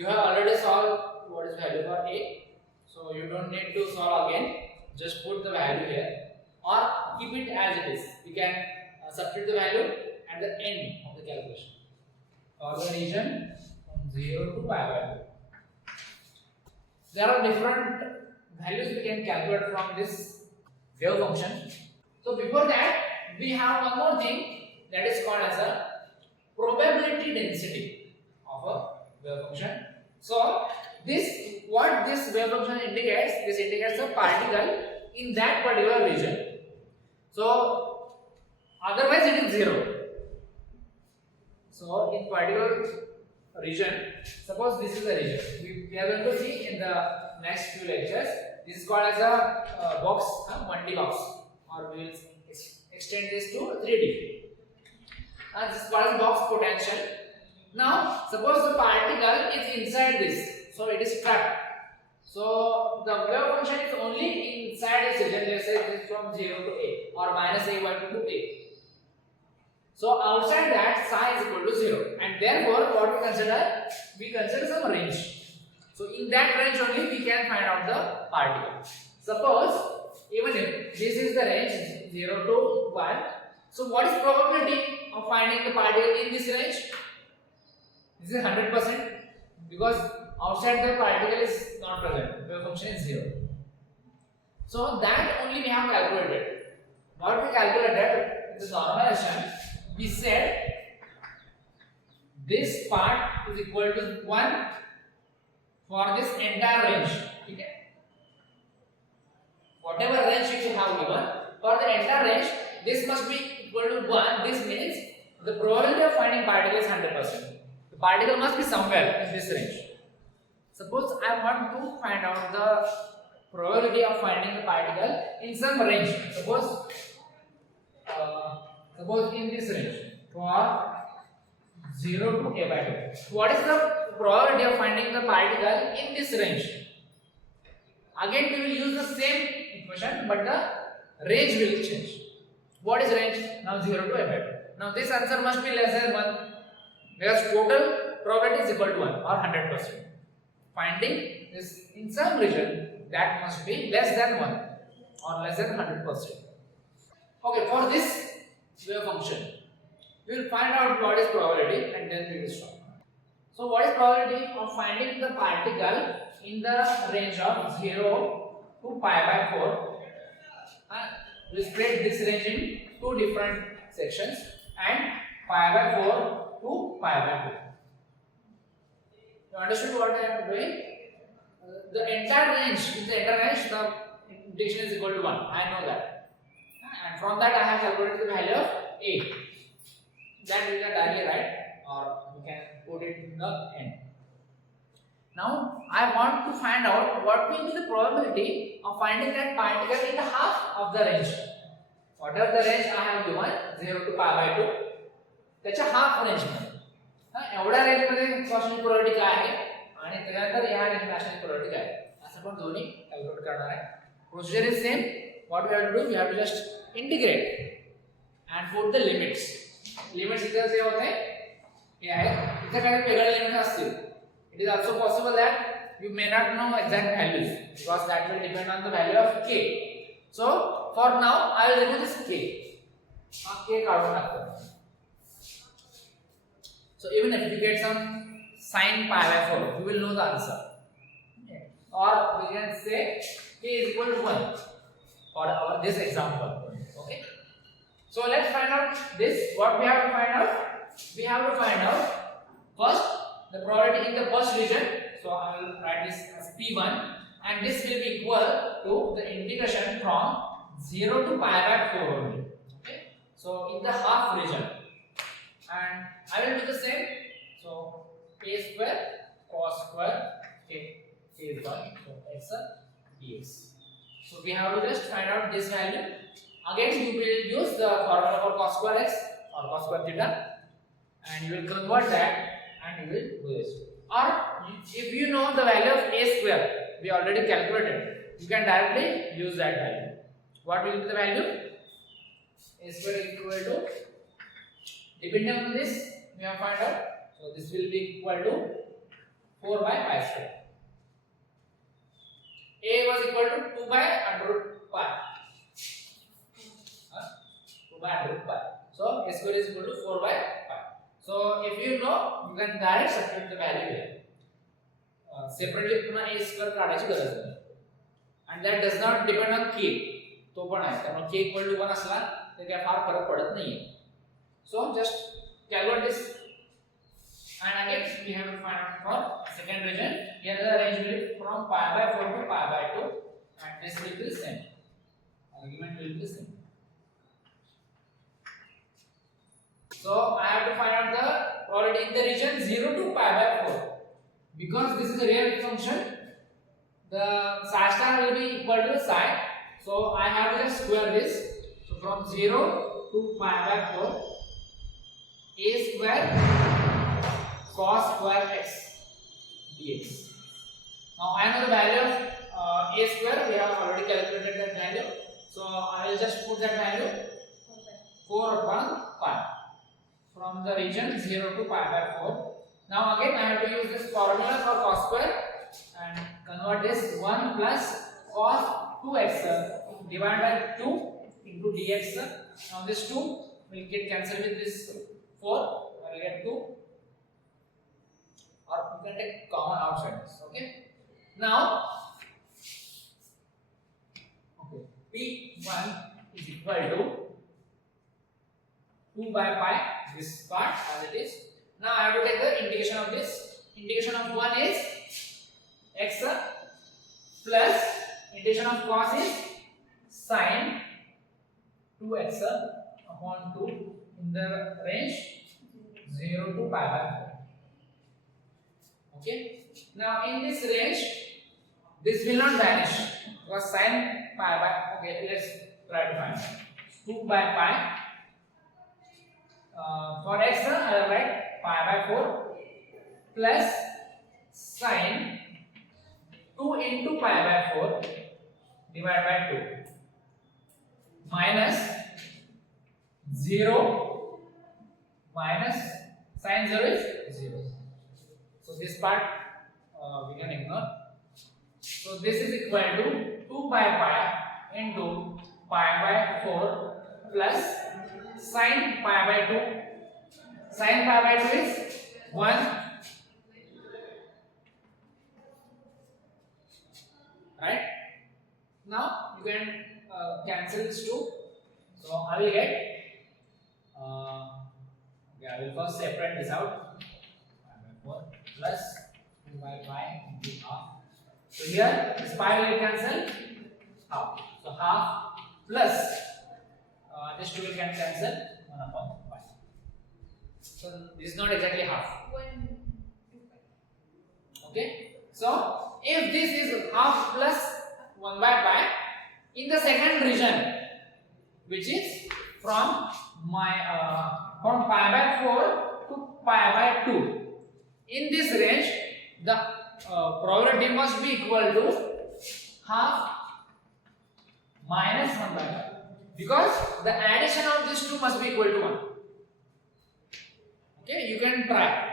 You have already solved what is value for a, so you don't need to solve again. Just put the value here or keep it as it is. We can substitute the value at the end of the calculation for the region from 0 to pi by 2. There are different values we can calculate from this wave function. So before that, we have one more thing that is called as a probability density of a wave function. So what this wave function indicates, this indicates a particle in that particular region. So otherwise it is 0. So in particular region, suppose this is the region. We are going to see in the next few lectures. This is called as a box, 1D box, or we will extend this to 3D. This is called as box potential. Now, suppose the particle is inside this, so it is trapped. So the wave function is only inside this region. Let's say this is from 0 to a, or minus a by 2 to a. So outside that, psi is equal to 0, and therefore what we consider? We consider some range. So in that range only we can find out the particle. Suppose even if this is the range 0 to 1, so what is probability of finding the particle in this range? This is 100% because outside the particle is not present. The function is 0. So that only we have calculated. What we calculated in the normalization, we said this part is equal to 1 for this entire range. Okay? Whatever range you have given, for the entire range, this must be equal to 1. This means the probability of finding particle is 100%. The particle must be somewhere in this range. Suppose I want to find out the probability of finding the particle in some range. Suppose in this range for 0 to a by 2. What is the probability of finding the particle in this range? Again we will use the same equation, but the range will change. What is range? Now 0 to a by 2. Now this answer must be less than 1 because total probability is equal to 1 or 100%. Finding this in some region, that must be less than 1 or less than 100%. Okay, for this wave function, we will find out what is probability and then we will stop. So what is probability of finding the particle in the range of 0 to pi by 4? We split this range in two different sections and pi by 4 to pi by 2. You understood what I am doing? The entire range, the integration is equal to 1. I know that. And from that I have calculated the value of a. That we can directly write, or we can put it in the end. Now I want to find out what will be the probability of finding that particle in the half of the range. Whatever the range I have given, 0 to pi by 2, त्याच्या half range मध्ये एवढ्या range मध्ये कॉस्टची probability काय आहे आणि त्यानंतर या रेंज मध्ये प्रोबॅबिलिटी काय आहे असं पण दोन्ही कॅल्क्युलेट करणार आहे. Procedure is same. What we have to do, we have to just integrate and put the limits. Limits इथे जे होते हे आहेत, इथे काही वेगळे लिमिट्स असतील. It is also possible that you may not know exact values because that will depend on the value of K. So for now I will remove this K. हा के काढून टाकतो. So even if you get some sin pi by 4, you will know the answer. Okay. Or we can say k is equal to 1 for this example. Okay. So let's find out this. What we have to find out? We have to find out first the probability in the first region. So I will write this as P1, and this will be equal to the integration from 0 to pi by 4 only. Okay. So in the half region. And I will do the same. So a square cos square k is 1. So x dx. So we have to just find out this value. Again you will use the formula for cos square x or cos square theta, and you will convert that and you will do this. Or if you know the value of a square, we already calculated, you can directly use that value. What will be the value? A square is equal to, depending on this, we have found out. So this will be equal to 4 by pi square. A was equal to 2 by under root pi. 2 by under root pi. So a square is equal to 4 by pi. So if you know, you can direct substitute the value here. Separately पुन्हा a square काढायची गरज नाही. And that does not depend on k. तो पण आहे. त्यामुळे k equal to 1 असला तर काय फार फरक पडत नाहीये. So just calculate this. And again we have to find out for second region. Here the range will be from pi by 4 to pi by 2 and this will be the same. Argument will be the same. So I have to find out the probability in the region 0 to pi by 4. Because this is a real function, the psi star will be equal to psi. So I have to just square this. So from 0 to pi by 4, a square cos square x dx. Now I know the value of a square. We have already calculated that value. So I will just put that value 4 upon pi from the region 0 to pi by 4. Now again I have to use this formula for cos square and convert this 1 plus cos 2x divided by 2 into dx. Now this 2 will get cancelled with this 4. I will get 2. Or you can take common outside this. Okay. Now P1 is equal to 2 by pi. This part as it is. Now I have to take the integration of this. Integration of 1 is x plus integration of cos is sin 2x upon 2 in the range 0 to pi by 4. Okay. Now in this range, this will not vanish because sin pi by, okay, let's try to find 2 by pi. For x, I will write pi by 4 plus sin 2 into pi by 4 divided by 2 minus 0 minus sin 0 is 0. So this part we can ignore. So this is equal to 2 by pi into pi by 4 plus sin pi by 2. Sin pi by 2 is 1. Right? Now you can cancel this 2. So I will get okay, I will first separate this out. Pi by 4 plus 2 by pi into half. So here this pi will cancel half. So half plus this 2 can cancel 1 upon pi. So this is not exactly half. Okay. So if this is half plus 1 by pi in the second region, which is from from pi by 4 to pi by 2, in this range the probability must be equal to half minus 1 by pi, because the addition of these two must be equal to 1. Okay, you can try.